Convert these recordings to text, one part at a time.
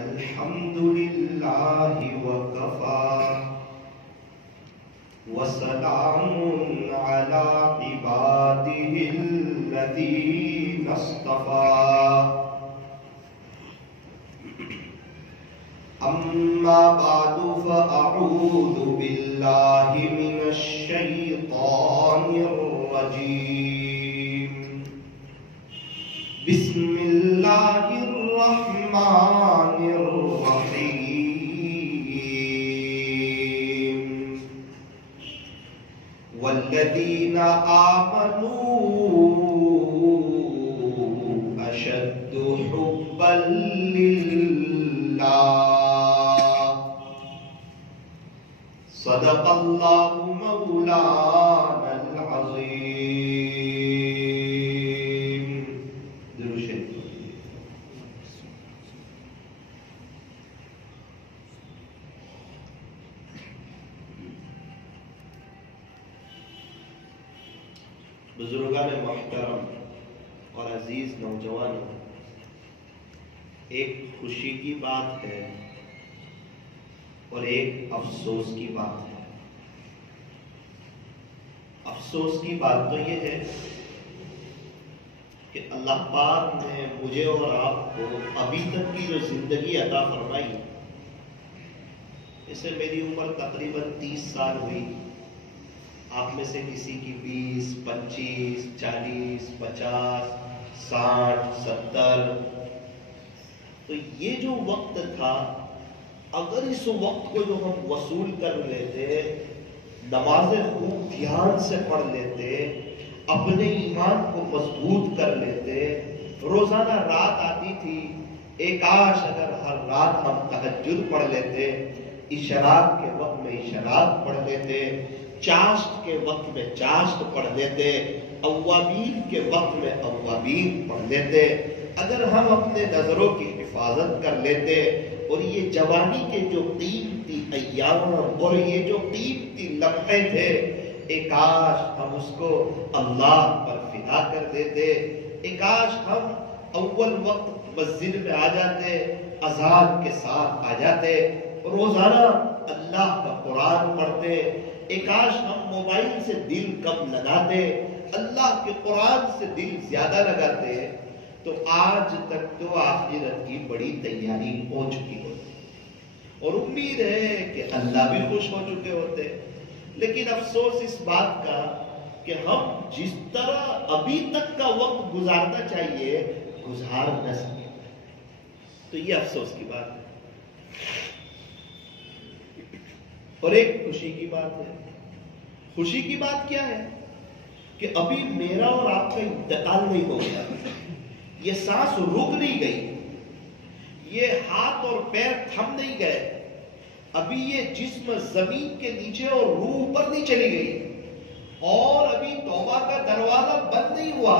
الحمد لله وكفى وسلام على عباده الذين اصطفى أما بعد فأعوذ بالله من الشيطان الرجيم بسم الله الرحمن الرحيم والذين آمنوا أشد حبا لله صدق الله مولانا العظيم. درود شریف. بزرگان محترم اور عزیز نوجوانوں، ایک خوشی کی بات ہے اور ایک افسوس کی بات ہے. افسوس کی بات تو یہ ہے کہ اللہ پاک نے مجھے اور آپ کو ابھی تک کی جو زندگی عطا فرمائی، اسے میری عمر تقریباً 30 سال ہوئی. آپ میں سے کسی کی 20, 25, 40, 50, 60, 70. تو یہ جو وقت تھا، اگر اس وقت کو جو ہم وصول کر لیتے، نمازیں خوب دھیان سے پڑھ لیتے، اپنے ایمان کو مضبوط کر لیتے، روزانہ رات آتی تھی، ایک کاش اگر ہر رات ہم تہجد پڑھ لیتے، اشراق کے وقت میں اشراق پڑھ لیتے، چاشت کے وقت میں چاشت پڑھ لیتے، اوابین کے وقت میں اوابین پڑھ لیتے، اگر ہم اپنے نظروں کی حفاظت کر لیتے، اور یہ جوانی کے جو قیمتی ایام اور یہ جو قیمتی لمحے تھے، ایک کاش ہم اس کو اللہ پر فدا کر دیتے، ایک کاش ہم اول وقت مسجد میں آ جاتے، اذان کے ساتھ آ جاتے، روزانہ اللہ کا قرآن پڑھتے، ایک کاش ہم موبائل سے دل کم لگاتے، اللہ کے قرآن سے دل زیادہ لگاتے، تو آج تک تو آخرت کی بڑی تیاری ہو چکی ہوتی اور امید ہے کہ اللہ بھی خوش ہو چکے ہوتے. لیکن افسوس اس بات کا کہ ہم جس طرح ابھی تک کا وقت گزارنا چاہیے گزار نہ سکے. تو یہ افسوس کی بات ہے. اور ایک خوشی کی بات ہے. خوشی کی بات کیا ہے کہ ابھی میرا اور آپ کا انتقال نہیں ہو گیا، یہ سانس رک نہیں گئی، یہ ہاتھ اور پیر تھم نہیں گئے، ابھی یہ جسم زمین کے نیچے اور روح اوپر نہیں چلی گئی، اور ابھی توبہ کا دروازہ بند نہیں ہوا،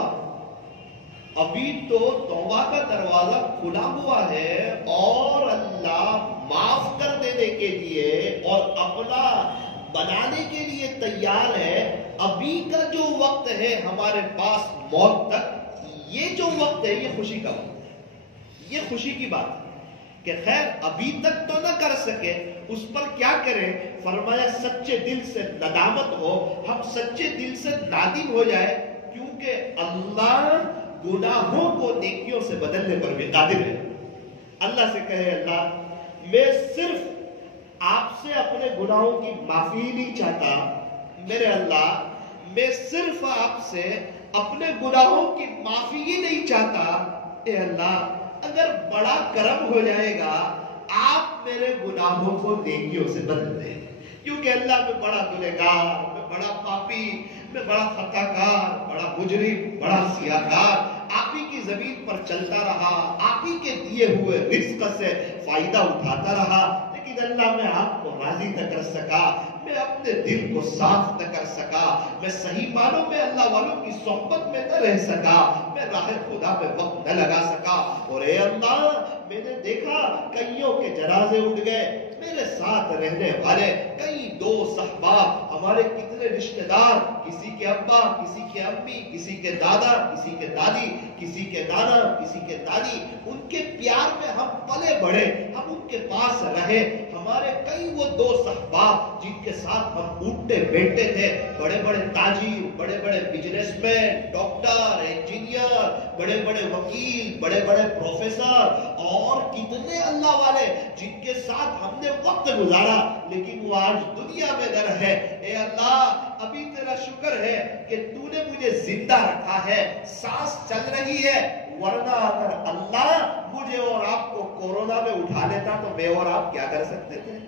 ابھی تو توبہ کا دروازہ کھلا ہوا ہے اور اللہ معاف کر دینے کے لیے اور اپنا بنانے کے لیے تیار ہے. ابھی کا جو وقت ہے ہمارے پاس موت تک، یہ جو وقت ہے یہ خوشی کا وقت ہے. یہ خوشی کی بات ہے کہ خیر ابھی تک تو نہ کر سکے، اس پر کیا کریں؟ فرمایا سچے دل سے ندامت ہو، ہم سچے دل سے نادم ہو جائے، کیونکہ اللہ گناہوں کو نیکیوں سے بدلنے پر بھی قادر ہے. اللہ سے کہے اللہ میں صرف آپ سے اپنے گناہوں کی معافی نہیں چاہتا، میرے اللہ میں صرف آپ سے اپنے گناہوں کی معافی ہی نہیں چاہتا، اے اللہ اگر بڑا کرم ہو جائے گا آپ میرے گناہوں کو نیکیوں سے بدل دیں، کیونکہ اللہ میں بڑا گنہگار، میں بڑا پاپی، میں بڑا خطا کار، بڑا مجرم، بڑا سیاہکار، آپ ہی کی زمین پر چلتا رہا، آپ ہی کے دیے ہوئے رزق سے فائدہ اٹھاتا رہا، لیکن اللہ میں آپ کو راضی نہ کر سکا، میں اپنے دل کو صاف نہ کر سکا، میں صحیح معنوں میں اللہ والوں کی صحبت میں نہ رہ سکا، میں راہ خدا پہ وقت نہ لگا سکا. اور اے اللہ میں نے دیکھا کئیوں کے جنازے اٹھ گئے، میں میرے ساتھ رہنے والے کئی دوست احباب، ہمارے کتنے رشتہ دار، کسی کے ابا، کسی کے امی، کسی کے دادا، کسی کے دادی، کسی کے نانا، کسی کے دادی، ان کے پیار میں ہم پلے بڑھے، ہم ان کے پاس رہے. ہمارے کئی وہ دوست احباب جن کے ساتھ ہم اٹھتے بیٹھتے تھے، بڑے بڑے تاجر، بڑے بڑے بزنس مین، ڈاکٹر، انجینئر، بڑے بڑے وکیل، بڑے بڑے پروفیسر، اور کتنے اللہ والے جن کے ساتھ ہم نے وقت گزارا، لیکن وہ آج دنیا میں نہ رہے. اے اللہ، ابھی تیرا شکر ہے کہ تو نے مجھے زندہ رکھا ہے، سانس چل رہی ہے، ورنہ اگر اللہ مجھے اور آپ کو کورونا میں اٹھا لیتا تو میں اور آپ کیا کر سکتے تھے؟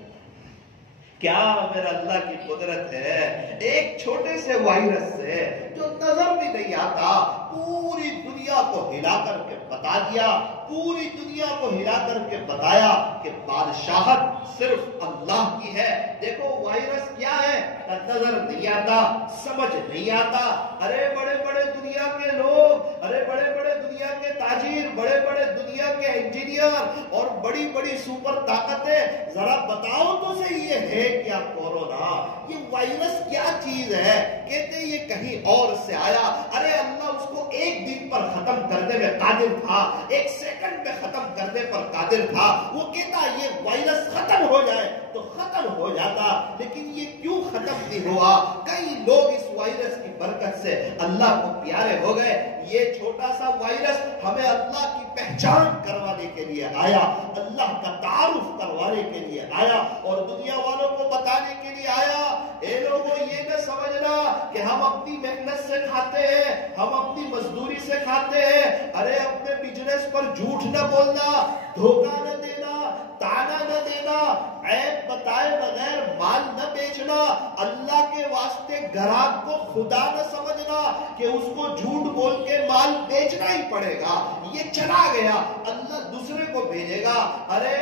کیا میرا اللہ کی قدرت ہے، ایک چھوٹے سے وائرس سے جو نظر بھی نہیں آتا پوری دنیا کو ہلا کر کے بتا دیا، پوری دنیا کو ہلا کر کے بتایا کہ بادشاہت صرف اللہ کی ہے. دیکھو وائرس کیا ہے، نظر نہیں آتا، سمجھ نہیں آتا. ارے بڑے بڑے دنیا کے لوگ، ارے بڑے بڑے دنیا کے تاجر، بڑے بڑے دنیا کے انجینئر اور بڑی بڑی سپر طاقتیں، ذرا بتاؤ تو صحیح یہ ہے کیا کورونا، یہ وائرس کیا چیز ہے؟ کہتے یہ کہیں اور سے آیا. ارے اللہ اس کو ایک دن پر ختم کرنے میں قادر تھا، ایک سیکنڈ میں ختم کرنے پر قادر تھا. وہ کہتا یہ وائرس ختم ہو جائے تو ختم ہو جاتا، لیکن یہ کیوں ختم نہیں ہوا؟ کئی لوگ اس وائرس کی برکت سے اللہ کو پیارے ہو گئے. یہ چھوٹا سا وائرس ہمیں اللہ کی پہچان کروانے کے لیے آیا، اللہ کا تعارف کروانے کے لیے آیا، اور دنیا والوں کو بتانے کے لیے آیا. اے لوگوں، یہ نہ سمجھنا کہ ہم اپنی محنت سے کھاتے ہیں، ہم اپنی مزدوری سے کھاتے ہیں. ارے اپنے بزنس پر جھوٹ نہ بولنا، دھوکہ نہ دینا، تانا نہ دینا، عیب بتائے بغیر مال نہ بیچنا، اللہ کے واسطے گراہک کو خدا نہ سمجھنا کہ اس کو جھوٹ بول کے مال بیچنا ہی پڑے گا، یہ چلا گیا اللہ دوسرے کو بھیجے گا. ارے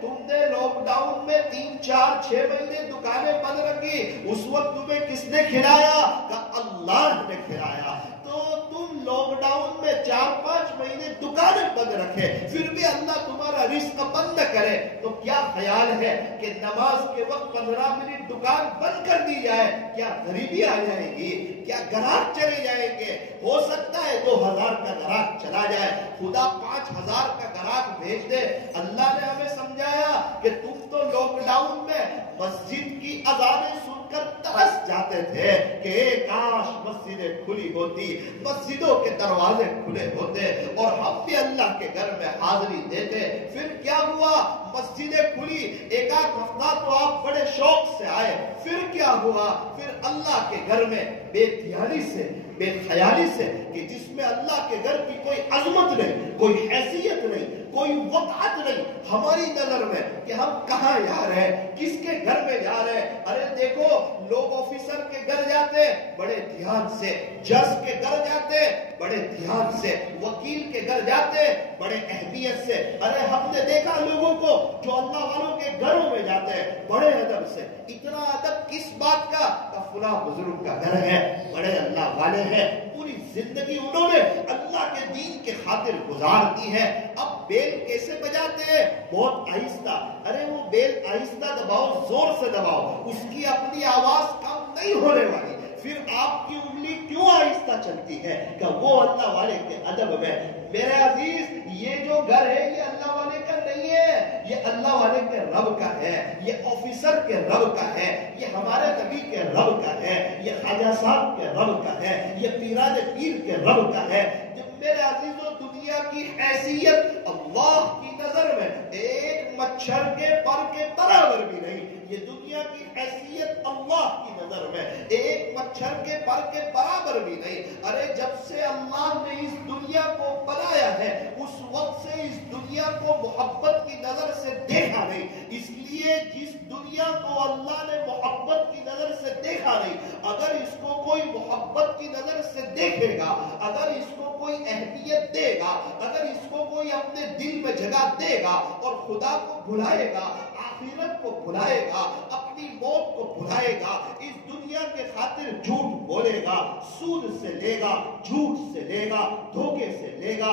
تم نے لاک ڈاؤن میں 3 4 6 مہینے دکانیں بند رکھی، اس وقت تمہیں کس نے کھلایا؟ کہ اللہ نے کھلایا. تو تم لاک ڈاؤن میں 4 5 مہینے دکانیں بند رکھے، پھر بھی اللہ تمہارا رزق بند کرے تو کیا خیال ہے کہ نماز کے وقت 15 منٹ دکان بند کر دی جائے، کیا غریبی آ جائے گی؟ کیا گراہک چلے جائیں گے؟ ہو سکتا ہے 2000 کا گراہک چلا جائے، خدا 5000 کا گراہک بھیج دے. اللہ نے ہمیں سمجھایا کہ تم تو لاک ڈاؤن میں مسجد کی اذانیں سن کر ترس جاتے تھے کہ کاش مسجدیں کھلی ہوتی، مسجدوں کے دروازے کھلے ہوتے اور ہم بھی اللہ کے گھر میں حاضری دیتے. پھر کیا ہوا؟ مسجدیں کھلی، ایک آدھ ہفتہ تو آپ بڑے شوق سے آئے، پھر کیا ہوا؟ پھر اللہ کے گھر میں بے دھیانی سے، بے خیالی سے، کہ جس میں اللہ کے گھر کی کوئی عظمت نہیں، کوئی حیثیت نہیں، کوئی وقعت نہیں ہماری نظر میں کہ ہم کہاں جا رہے ہیں، کس کے گھر میں جا رہے ہیں. ارے دیکھو، لوگ آفیسر کے گھر جاتے بڑے دھیان سے، جج کے گھر جاتے بڑے دھیان سے، وکیل کے گھر جاتے بڑے اہمیت سے. ارے ہم نے دیکھا لوگوں کو جو اللہ والوں کے گھروں میں جاتے ہیں بڑے ادب سے. اتنا ادب کس بات کا؟ فلاں بزرگ کا گھر ہے، بڑے اللہ والے ہیں، پوری زندگی انہوں نے اللہ کے دین کے خاطر گزار دی ہے. اب بیل کیسے بجاتے ہیں؟ بہت آہستہ. ارے وہ بیل آہستہ دباؤ، زور سے دباؤ، اس کی اپنی آواز کم نہیں ہونے والی. پھر آپ کی انگلی کیوں آہستہ چلتی ہے؟ کہ وہ اللہ والے کے ادب میں. میرے عزیز، یہ جو گھر ہے یہ اللہ والے کا نہیں ہے، یہ اللہ والے کے رب کا ہے، یہ آفیسر کے رب کا ہے، یہ ہمارے نبی کے رب کا ہے، یہ خواجہ صاحب کے رب کا ہے، یہ پیران پیر کے رب کا ہے. میرے عزیزوں، دنیا کی حیثیت اللہ کی نظر میں ایک مچھر کے پر کے برابر بھی نہیں. یہ دنیا کی حیثیت اللہ کی نظر میں ایک مچھر کے پر کے برابر بھی نہیں. ارے جب سے اللہ نے اس دنیا کو بنایا ہے اس وقت سے اس دنیا کو محبت کی نظر سے دیکھا نہیں. اس لیے جس دنیا کو اللہ نے محبت کی نظر سے دیکھا نہیں، اگر اس کو کوئی محبت کی نظر سے دیکھے گا، اگر اس کو کوئی اہمیت دے گا، اگر اس کو کوئی اپنے دل میں جگہ دے گا اور خدا کو بھلائے گا، آخرت کو بھلائے گا، اپنی موت کو بھلائے گا، اس دنیا کے خاطر جھوٹ بولے گا، سود سے لے گا، جھوٹ سے لے گا، دھوکے سے لے گا،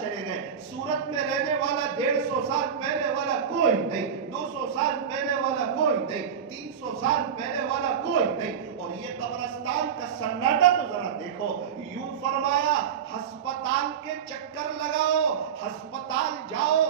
چلے گئے, سورت میں رہنے والا 150 سال پہلے والا کوئی نہیں, 200 سال پہلے والا کوئی نہیں, 300 سال پہلے والا کوئی نہیں. اور یہ قبرستان کا سناٹا تو ذرا دیکھو. یوں فرمایا ہسپتال کے چکر لگاؤ, ہسپتال جاؤ,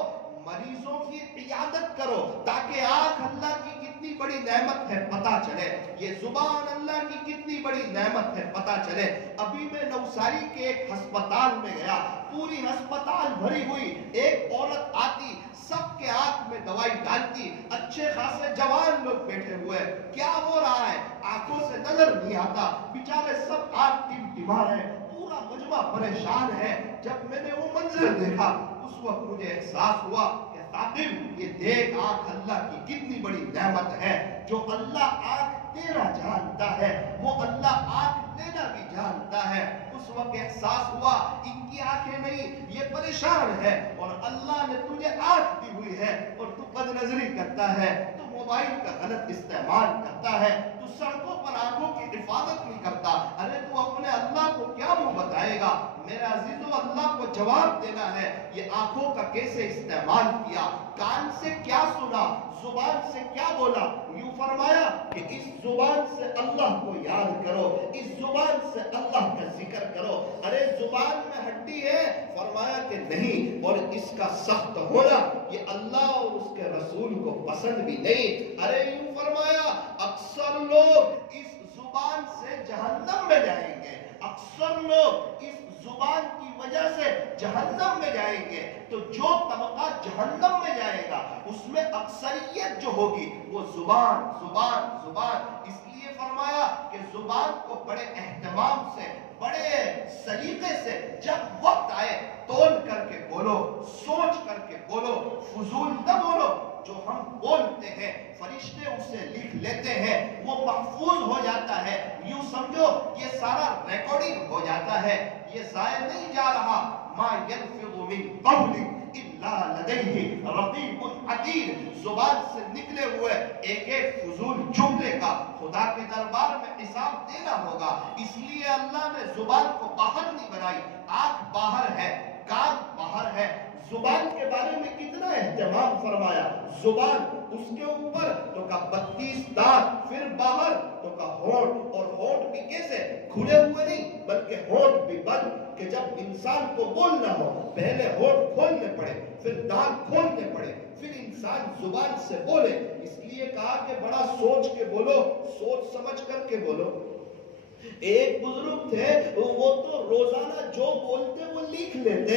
مریضوں کی عیادت کرو تاکہ آنکھ اللہ کی کتنی بڑی نعمت ہے پتہ چلے, یہ زبان اللہ کی کتنی بڑی نعمت ہے پتہ چلے. ابھی میں نوساری کے ایک ہسپتال میں گیا, پوری ہسپتال بھری ہوئی, ایک عورت آتی, سب کے آنکھ میں دوائی ڈالتی, اچھے خاصے جوان لوگ بیٹھے ہوئے, کیا ہو رہا ہے آنکھوں سے نظر نہیں آتا, بیچارے سب آنکھ ٹمٹما رہے, پورا مجمع پریشان ہے. جب میں نے وہ منظر دیکھا اس وقت مجھے احساس ہوا کہ خاتم یہ دیکھ آنکھ اللہ کی کتنی بڑی نعمت ہے. جو اللہ آنکھ تیرا جانتا ہے وہ اللہ آنکھ لینا بھی جانتا ہے. اس وقت احساس ہوا ان کی آنکھیں نہیں, یہ پریشان ہے اور اللہ نے تجھے آنکھ دی ہوئی ہے اور تو بد نظری کرتا ہے, تو موبائل کا غلط استعمال کرتا ہے, تو سڑکوں پر آنکھوں کی حفاظت نہیں کرتا. ارے تو اپنے اللہ کو کیا منہ بتائے گا؟ میرا عزیزو اللہ کو جواب دینا ہے. یہ آنکھوں کا کیسے استعمال کیا, کان سے کیا سنا, زبان سے کیا بولا. یوں فرمایا کہ اس زبان سے اللہ کو یاد کرو, اس زبان سے اللہ کا ذکر کرو. ارے زبان میں ہڈی ہے, فرمایا کہ نہیں, اور اس کا سخت ہونا یہ اللہ اور اس کے رسول کو پسند بھی نہیں. ارے یوں فرمایا اکثر لوگ اس زبان سے جہنم میں جائیں گے, اکثر لوگ اس زبان کی وجہ سے جہنم میں جائیں گے. تو جو طبقہ جہنم میں جائے گا اس میں اکثریت جو ہوگی وہ زبان زبان زبان. اس لیے فرمایا کہ زبان کو بڑے اہتمام سے, بڑے سلیقے سے جب وقت آئے تول کر کے بولو, سوچ کر کے بولو, فضول نہ بولو. جو ہم بولتے ہیں فرشتے اسے لکھ لیتے ہیں, وہ محفوظ ہو جاتا ہے. یوں سمجھو یہ سارا ریکارڈنگ ہو جاتا ہے, یہ ضائع نہیں جا رہا. ما يلفظ من قول الا لديه رقیب عتید. زبان سے نکلے ہوئے ایک ایک فضول جملے کا خدا کے دربار میں حساب دینا ہوگا. اس لیے اللہ نے زبان کو باہر نہیں بنائی. آنکھ باہر ہے, کان باہر ہے, زبان کے بارے میں کتنا اہتمام فرمایا. زبان اس کے اوپر تو کا 32 دانت, پھر باہر تو کا ہونٹ, اور ہونٹ بھی کیسے کھلے ہوئے نہیں بلکہ ہونٹ بھی بند, کہ جب انسان کو بولنا ہو پہلے ہونٹ کھولنے پڑے, پھر دانت کھولنے پڑے, پھر انسان زبان سے بولے. اس لیے کہا کہ بڑا سوچ کے بولو, سوچ سمجھ کر کے بولو. ایک بزرگ تھے, وہ تو روزانہ جو بولتے وہ لکھ لیتے.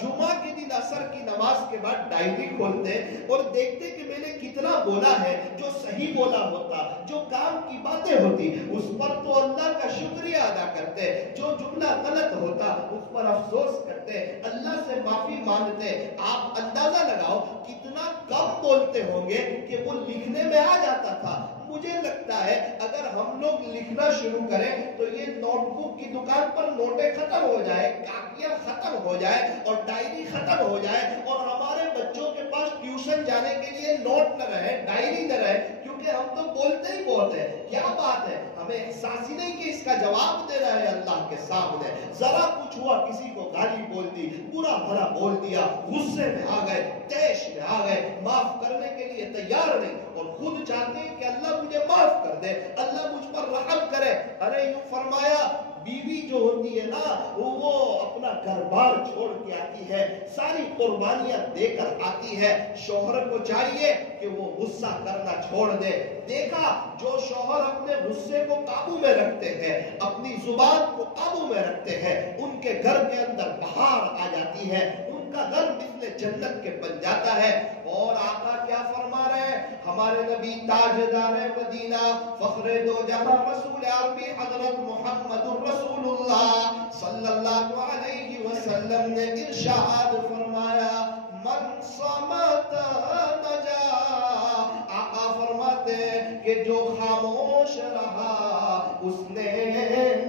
جمعہ کے دن عصر کی نماز کے بعد ڈائری کھولتے اور دیکھتے کہ میں نے کتنا بولا ہے. جو صحیح بولا ہوتا, جو کام کی باتیں ہوتی اس پر تو اللہ کا شکریہ ادا کرتے, جو جملہ غلط ہوتا اس پر افسوس کرتے, اللہ سے معافی مانگتے. آپ اندازہ لگاؤ کتنا کم بولتے ہوں گے کہ وہ لکھنے میں آ جاتا تھا. مجھے لگتا ہے اگر ہم لوگ لکھنا شروع کریں تو یہ نوٹ بک کی دکان پر نوٹیں ختم ہو جائے, کاپیاں ختم ہو جائے اور ڈائری ختم ہو جائے, اور ہمارے بچوں کے پاس ٹیوشن جانے کے لیے نوٹ نہ رہے, ڈائری نہ رہے, کیونکہ ہم تو بولتے ہی بہت ہیں. کیا بات ہے, ہمیں احساس ہی نہیں کہ اس کا جواب دینا ہے اللہ کے سامنے. ذرا کچھ ہوا, کسی کو گالی بول دی, برا بھلا بول دیا, غصے میں آ گئے, تیش میں آ گئے, معاف کرنے کے لیے تیار نہیں, اور خود چاہتے ہیں کہ اللہ مجھے معاف کر دے, اللہ مجھ پر رحم کرے. ارے یوں فرمایا بیوی جو ہوتی ہے نا وہ اپنا گھر بار چھوڑ کے آتی ہے, ساری قربانیاں دے کر آتی ہے. شوہر کو چاہیے کہ وہ غصہ کرنا چھوڑ دے. دیکھا جو شوہر اپنے غصے کو قابو میں رکھتے ہیں, اپنی زبان کو قابو میں رکھتے ہیں, ان کے گھر کے اندر بہار آ جاتی ہے, ان کا گھر مثل جنت کے بن جاتا ہے. اور آقا کیا فرما رہے ہیں, ہمارے نبی تاجدار مدینہ فخر دو جہاں رسول عربی حضرت محمد رسول اللہ صلی اللہ علیہ وسلم نے ارشاد فرمایا, من صمت نجا. آقا فرماتے ہیں کہ جو خاموش رہا اس نے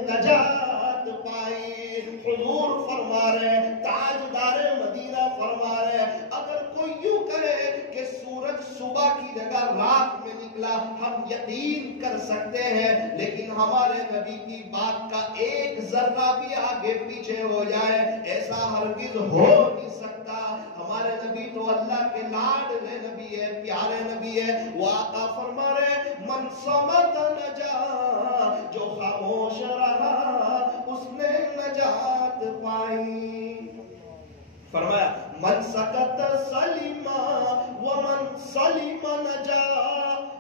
نجات پائی. حضور فرما رہے ہیں, تاجدار مدینہ فرما رہے ہیں, اگر کوئی یوں کہے کہ سورج صبح کی جگہ رات میں نکلا ہم یقین کر سکتے ہیں، لیکن ہمارے نبی کی بات کا ایک ذرہ بھی آگے پیچھے ہو جائے ایسا ہرگز ہو نہیں سکتا۔ ہمارے نبی تو اللہ کے لاڈلے نبی ہے، پیارے نبی ہے۔ وہ آقا فرما رہے من صمت نجا، جو خاموش رہا اس نے نجات پائی۔ فرمایا من سکت سلیما ومن سلیم نجا،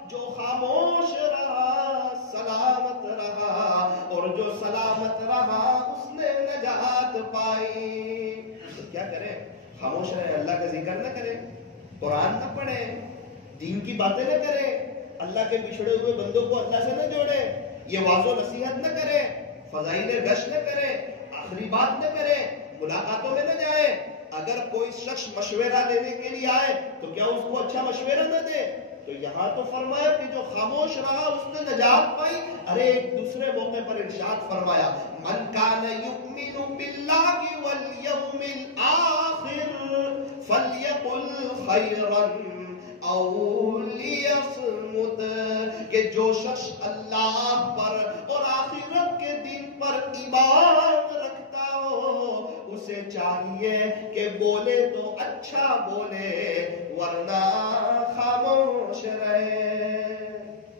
جو خاموش رہا سلامت رہا، اور جو سلامت رہا اس نے نجات پائی۔ تو کیا کریں؟ خاموش رہے، اللہ کا ذکر نہ کرے، قرآن نہ پڑھے، دین کی باتیں نہ کرے، اللہ کے بچھڑے ہوئے بندوں کو اللہ سے نہ جوڑے، یہ واعظ و نصیحت نہ کرے، فضائل گشت نہ کرے، آخری بات نہ کرے، ملاقاتوں میں نہ جائے۔ اگر کوئی شخص مشورہ لینے کے لیے آئے تو کیا اس کو اچھا مشورہ نہ دے؟ تو یہاں تو فرمایا کہ جو خاموش رہا اس نے نجات پائی۔ ارے ایک دوسرے موقع پر ارشاد فرمایا من کان یؤمن باللہ والیوم الآخر فلیقل خیرا او لیصمت، کہ جو شخص اللہ پر اور آخرت کے دن پر ایمان رکھتا ہو اسے چاہیے کہ بولے تو اچھا بولے ورنہ خاموش رہے۔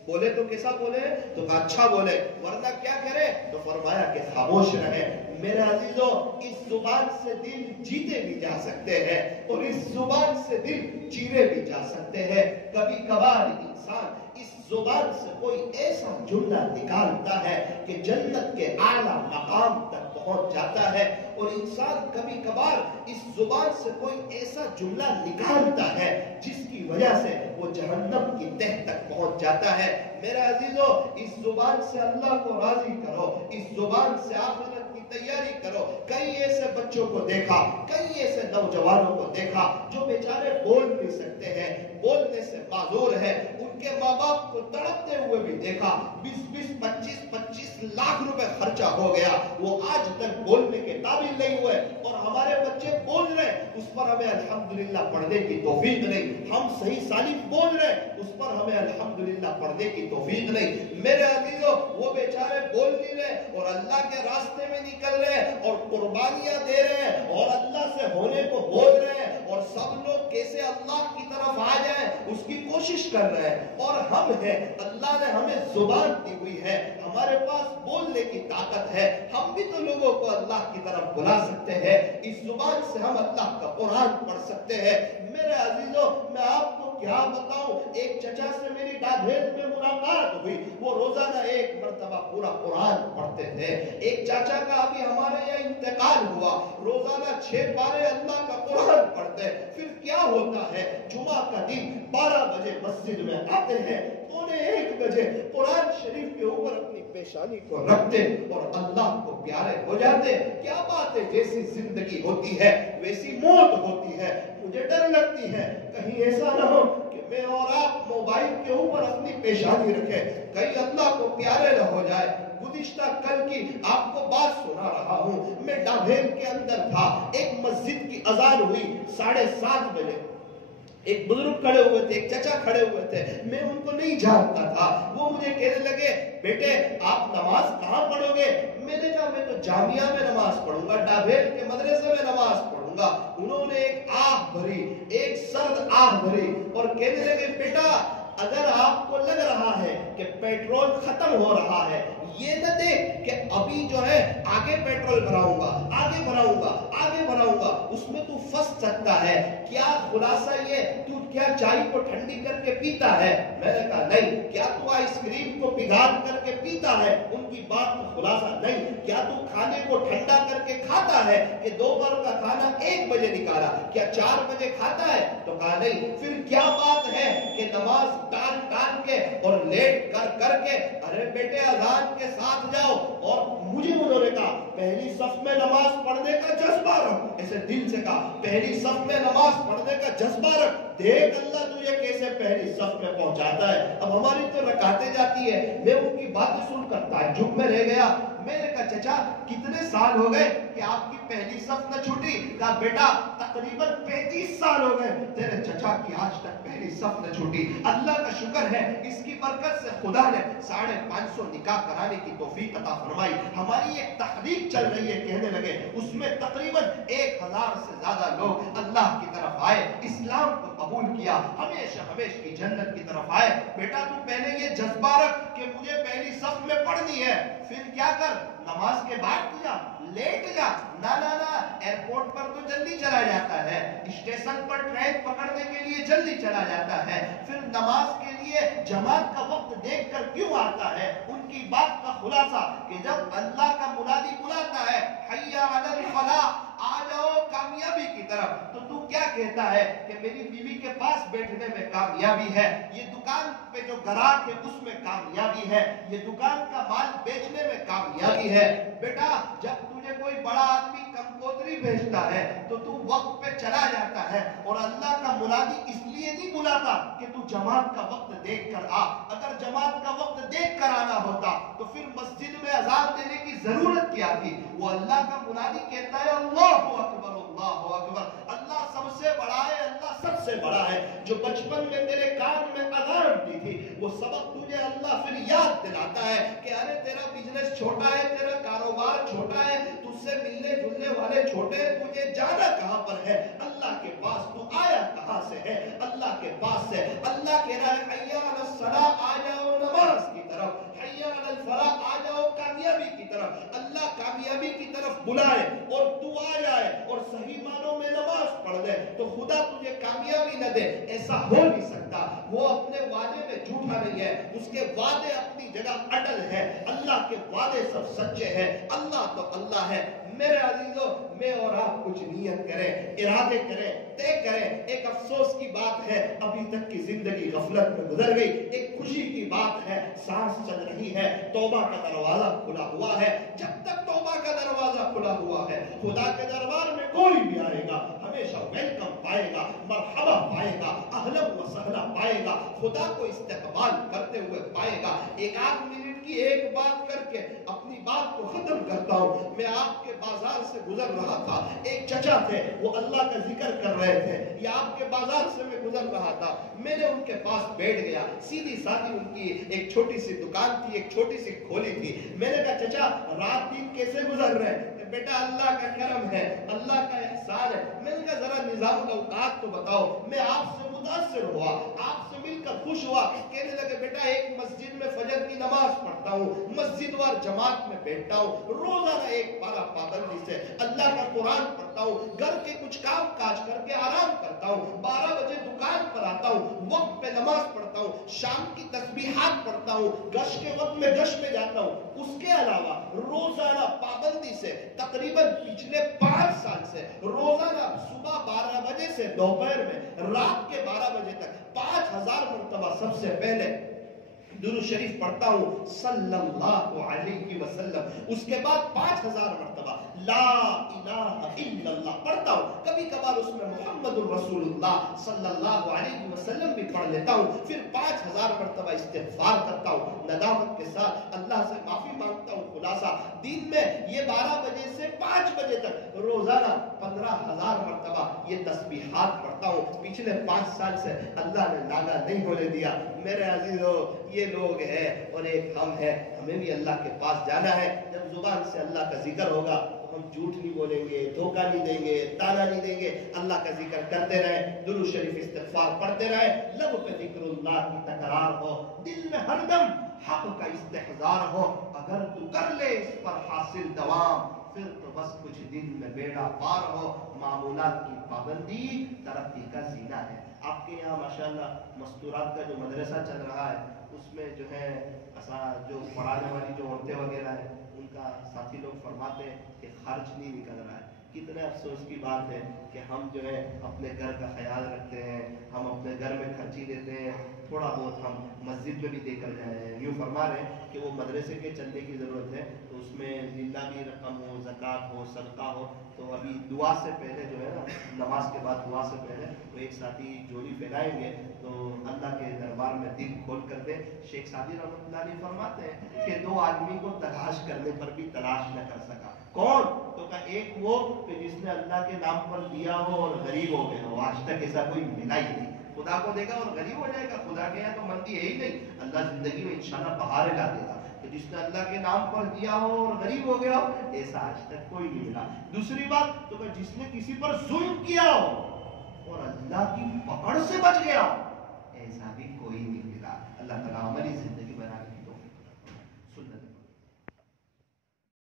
بولے تو کیسا بولے؟ تو اچھا بولے، ورنہ کیا کرے؟ تو فرمایا کہ خاموش رہے۔ میرے عزیزو، اس زبان سے دل جیتے بھی جا سکتے ہیں اور اس زبان سے دل چیرے بھی جا سکتے ہیں۔ کبھی کبھار انسان اس زبان سے کوئی ایسا جملہ نکالتا ہے کہ جنت کے اعلیٰ مقام تک پہنچ جاتا ہے، اور انسان کبھی کبھار اس زبان سے کوئی ایسا جملہ نکالتا ہے جس کی وجہ سے وہ جہنم کی تہ تک پہنچ جاتا ہے۔ میرے عزیزو، اس زبان سے اللہ کو راضی کرو، اس زبان سے آخرت کی تیاری کرو۔ کئی ایسے بچوں کو دیکھا، کئی ایسے نوجوانوں کو دیکھا جو بیچارے بول نہیں سکتے ہیں، بولنے سے معذور ہے۔ ان کے ماں باپ کو تڑپتے ہوئے بھی دیکھا، 20 25 لاکھ روپے خرچہ ہو گیا، وہ آج تک بولنے کے قابل نہیں ہوئے، اور ہمارے بچے بول رہے اس پر ہمیں الحمدللہ پڑھنے کی توفیق نہیں۔ ہم صحیح سالم بول رہے اس پر ہمیں الحمدللہ پڑھنے کی توفیق نہیں۔ میرے عزیزو، وہ بیچارے بول نہیں رہے اور اللہ کے راستے میں نکل رہے اور قربانیاں دے رہے ہیں اور اللہ سے ہونے کو بول رہے ہیں، اور سب لوگ کیسے اللہ کی طرف آ جائیں اس کی کوشش کر رہے ہیں، اور ہم ہیں، اللہ نے ہمیں زبان دی ہوئی ہے، ہمارے پاس بولنے کی طاقت ہے، ہم بھی تو لوگوں کو اللہ کی طرف بلا سکتے ہیں، اس زبان سے ہم اللہ کا قرآن پڑھ سکتے ہیں۔ میرے عزیزو، میں آپ کو کیا بتاؤں، ایک چچا سے میری ڈابھیل میں ملاقات ہوئی، وہ روزانہ 1 مرتبہ پورا قرآن پڑھتے تھے۔ ایک چاچا کا ابھی ہمارے یہاں انتقال ہوا، روزانہ 6 بارے اللہ کا قرآن پڑھتے۔ پھر کیا ہوتا ہے، جمعہ کا دن 12 بجے مسجد میں آتے ہیں، 1 بجے قرآن شریف کے اوپر اپنی پیشانی کو رکھتے اور اللہ کو پیارے ہو جاتے۔ کیا بات ہے، جیسی زندگی ہوتی ہے ویسی موت ہوتی ہے۔ مجھے ڈر لگتی ہے کہیں ایسا نہ ہو کہ میں اور آپ موبائل کے اوپر اپنی پیشانی رکھیں، کہیں اللہ کو پیارے نہ ہو جائے۔ گزشتہ کل کی آپ کو بات سنا رہا ہوں، میں ڈابھیل کے اندر تھا، ایک مسجد کی اذان ہوئی 7:30 بجے، ایک بزرگ کھڑے ہوئے تھے، ایک چچا کھڑے ہوئے تھے، میں ان کو نہیں جانتا تھا، وہ مجھے کہنے لگے بیٹے آپ نماز کہاں پڑھو گے؟ میں نے کہا میں تو جامعہ میں نماز پڑھوں گا، ڈابھیل کے مدرسے میں نماز پڑھوں گا۔ انہوں نے ایک آہ بھری، ایک سرد آہ بھری اور کہنے لگے بیٹا اگر آپ کو لگ رہا ہے کہ پیٹرول ختم ہو رہا ہے، یہ نہ دیکھ کہ ابھی جو ہے آگے پیٹرول بھراؤں گا، آگے بھراؤں گا، آگے بھراؤں گا، اس میں تو پھنس سکتا ہے۔ کیا خلاصہ یہ تو کیا چائے کو ٹھنڈی کر کے پیتا ہے؟ میں نے کہا نہیں۔ کیا تو آئس کریم کو پگھال کر کے پیتا ہے؟ ان کی بات کا خلاصہ نہیں۔ کیا تو کھانے کو ٹھنڈا کر کے کھاتا ہے کہ دوپہر کا کھانا 1 بجے نکالا، کیا 4 بجے کھاتا ہے؟ تو کہا نہیں۔ پھر کیا بات ہے کہ نماز ٹال ٹال کے اور لیٹ کر تیار کر کے ارے بیٹے اذان کے ساتھ جاؤ، اور مجھے انہوں نے کہا پہلی صف میں نماز پڑھنے کا جذبہ رکھ، ایسے دل سے کہا پہلی صف میں نماز پڑھنے کا جذبہ رکھ، دیکھ اللہ تجھے کیسے پہلی صف میں پہنچاتا ہے۔ اب ہماری تو رکعتیں جاتی ہے، میں ان کی باتیں سن کر تعجب میں رہ گیا۔ میں نے کہا چچا کتنے سال ہو گئے کہ آپ کی پہلی صف نہ چھوٹی؟ کہا بیٹا تقریباً 35 سال ہو گئے تیرے چچا کی آج تک پہلی صف نہ چھوٹی۔ اللہ کا شکر ہے اس کی برکت سے خدا نے 550 نکاح کرانے کی توفیق عطا فرمائی۔ ہماری ایک تحریک چل رہی ہے، کہنے لگے اس میں تقریباً 1000 سے زیادہ لوگ اللہ کی طرف آئے، اسلام کو قبول کیا، ہمیشہ ہمیشہ کی جنت کی طرف آئے۔ بیٹا تو پہلے یہ جذبہ رکھ کہ مجھے پہلی صف میں پڑھنی ہے، پھر کیا کر نماز کے بعد جا لیٹ جا، نہ ایئرپورٹ پر تو جلدی چلا جاتا ہے، اسٹیشن پر ٹرین پکڑنے کے لیے جلدی چلا جاتا ہے، پھر نماز کے لیے جماعت کا وقت دیکھ کر کیوں آتا ہے؟ ان کی بات کا خلاصہ کہ جب اللہ کا منادی بلاتا ہے حی علی الفلاح، آ جاؤ کامیابی کی طرف، تو تو کیا کہتا ہے کہ میری بیوی کے پاس بیٹھنے میں کامیابی ہے، یہ دکان پہ جو گراہک ہے اس میں کامیابی ہے، یہ دکان کا مال بیچنے میں کامیابی ہے۔ بیٹا جب تجھے کوئی بڑا آدمی کمکوتری بھیجتا ہے تو تو وقت پہ چلا جاتا ہے، اور اللہ کا منادی اس لیے نہیں بلاتا کہ تو جماعت کا وقت دیکھ کر آ، اگر جماعت کا وقت دیکھ کر آنا ہوتا تو پھر مسجد میں اذان دینے کی ضرورت کیا تھی؟ وہ اللہ کا منادی کہتا ہے اللہ اکبر اللہ اکبر، اللہ سب سے بڑا ہے، اللہ سب سے بڑا ہے۔ جو بچپن میں تیرے کان میں اذان دی تھی وہ سبق تجھے اللہ پھر یاد دلاتا ہے کہ ارے تیرا بزنس چھوٹا ہے، تیرا کاروبار چھوٹا ہے، تجھ سے ملنے جلنے والے چھوٹے ہیں، تجھے جانا کہاں پر ہے؟ اللہ کے پاس۔ تو آیا کہاں سے ہے؟ اللہ کے پاس سے۔ اللہ کہہ رہا ہے حی علی الصلاۃ، آ جاؤ نماز کی طرف، حی علی الفلاح، آ جاؤ کامیابی کی طرف۔ اللہ کامیابی کی طرف بلائے اور تو آ جائے اور صحیح معنوں میں نماز پڑھ لے تو خدا تجھے کامیابی نہ دے، ایسا ہو نہیں سکتا۔ وہ اپنے وعدے میں جھوٹا نہیں ہے، اس کے وعدے اپنی جگہ اٹل ہے، اللہ کے وعدے سب سچے ہیں۔ اللہ تو اللہ ہے۔ میرے عزیزو میں اور آپ کچھ نیت کریں، ارادے کریں، طے کریں۔ ایک افسوس کی بات ہے ابھی تک کی زندگی غفلت میں گزر گئی، ایک خوشی کی بات ہے سانس چل رہی ہے، توبہ کا دروازہ کھلا ہوا ہے۔ جب تک توبہ کا دروازہ کھلا ہوا ہے خدا کے دربار میں کوئی بھی آئے گا ہمیشہ ویلکم پائے گا، مرحبا پائے گا، اہلا و سہلا پائے گا، خدا کو استقبال کرتے ہوئے پائے گا۔ ایک آدھ منٹ کی ایک بات کر کے اپنی بات کو ختم کرتا ہوں۔ میں آپ کے بازار سے گزر رہا تھا، ایک چچا تھے وہ اللہ کا ذکر کر رہے تھے، یا آپ کے بازار سے میں گزر رہا تھا، میں نے ان کے پاس بیٹھ گیا، سیدھی سادھی ان کی ایک چھوٹی سی دکان تھی، ایک چھوٹی سی کھولی تھی۔ میں نے کہا چچا رات دن کیسے گزر رہے ہیں؟ کہ بیٹا اللہ کا کرم ہے، اللہ کا احسان ہے۔ میں نے کہا ذرا نظام الاوقات تو بتاؤ۔ میں آپ سے متاثر ہوا، آپ سے مل کر خوش ہوا۔ کہنے لگے بیٹا ایک مسجد میں فجر کی نماز پڑھتا ہوں، مسجد وار جماعت میں بیٹھتا ہوں، روزانہ ایک پارہ پابندی سے اللہ کا قرآن پڑھتا ہوں، گھر کے کچھ کام کاج کر کے آرام کرتا ہوں، 12 بجے دکان پر آتا ہوں، وقت پہ نماز پڑھتا ہوں، شام کی تسبیحات پڑھتا ہوں، گش کے وقت میں گش میں جاتا ہوں۔ اس کے علاوہ روزانہ پابندی سے تقریباً پچھلے 5 سال سے روزانہ صبح 12 بجے سے دوپہر میں رات کے 12 بجے تک 5000 مرتبہ سب سے پہلے درود شریف پڑھتا ہوں صلی اللہ علیہ وسلم، اس کے بعد 5000 مرتبہ لا الہ الا اللہ پڑھتا ہوں، کبھی کبھار اس میں محمد الرسول اللہ صلی اللہ علیہ وسلم بھی پڑھ لیتا ہوں، پھر 5000 مرتبہ استغفار کرتا ہوں، ندامت کے ساتھ اللہ سے معافی مانگتا ہوں۔ خلاصہ دن میں یہ 12 بجے سے 5 بجے تک روزانہ 15000 مرتبہ یہ تسبیحات پڑھتا ہوں۔ پچھلے 5 سال سے اللہ نے ناگا نہیں ہونے دیا۔ میرے عزیزو یہ لوگ ہیں اور ایک ہم ہیں، ہمیں بھی اللہ کے پاس جانا ہے۔ جب زبان سے اللہ کا ذکر ہوگا ہم جھوٹ نہیں بولیں گے، دھوکہ نہیں دیں گے، تانا نہیں دیں گے، اللہ کا ذکر کرتے رہیں، درود شریف استغفار پڑھتے رہیں، لب پہ ذکر اللہ کی تکرار ہو، دل میں ہر دم حق کا استحضار ہو، اگر تو کر لے اس پر حاصل دوام پھر تو بس کچھ دن میں بیڑا پار ہو۔ معمولات کی پابندی ترقی کا زینہ ہے۔ آپ کے یہاں ماشاءاللہ مستورات کا جو مدرسہ چل رہا ہے اس میں جو ہے جو پڑھانے والی جو عورتیں وغیرہ ہیں ان کا ساتھی لوگ فرماتے ہیں کہ خرچ نہیں نکل رہا ہے، کتنے افسوس کی بات ہے کہ ہم جو ہے اپنے گھر کا خیال رکھتے ہیں، ہم اپنے گھر میں خرچی دیتے ہیں، تھوڑا بہت ہم مسجد میں بھی دے کر جائیں ہیں۔ یوں فرما رہے ہیں کہ وہ مدرسے کے چندے کی ضرورت ہے تو اس میں زندہ بھی رقم ہو، زکوٰۃ ہو، صدقہ ہو، تو ابھی دعا سے پہلے جو ہے نا، نماز کے بعد دعا سے پہلے وہ ایک ساتھی جولی پھیلائیں گے تو اللہ کے دربار میں دل کھول کر دے۔ شیخ سعدی رحمۃ اللہ علیہ فرماتے ہیں کہ دو آدمی کو تلاش کرنے پر بھی تلاش نہ کر سکا، کون؟ تو کہا ایک وہ کہ جس نے اللہ کے نام پر دیا ہو اور غریب ہو گیا ہو، آج تک ایسا کوئی ملا ہی نہیں۔ خدا کو دیکھا اور غریب ہو جائے گا، خدا کے یہاں تو مندی ہے ہی نہیں، اللہ زندگی میں انشاءاللہ بہاریں لا دے گا۔ کہ جس نے اللہ کے نام پر دیا ہو اور غریب ہو گیا ہو، ایسا آج تک کوئی نہیں ملا۔ دوسری بات تو کہ جس نے کسی پر ظلم کیا ہو اور اللہ کی پکڑ سے بچ گیا ہو، ایسا بھی کوئی نہیں ملا۔ اللہ تعالیٰ عملی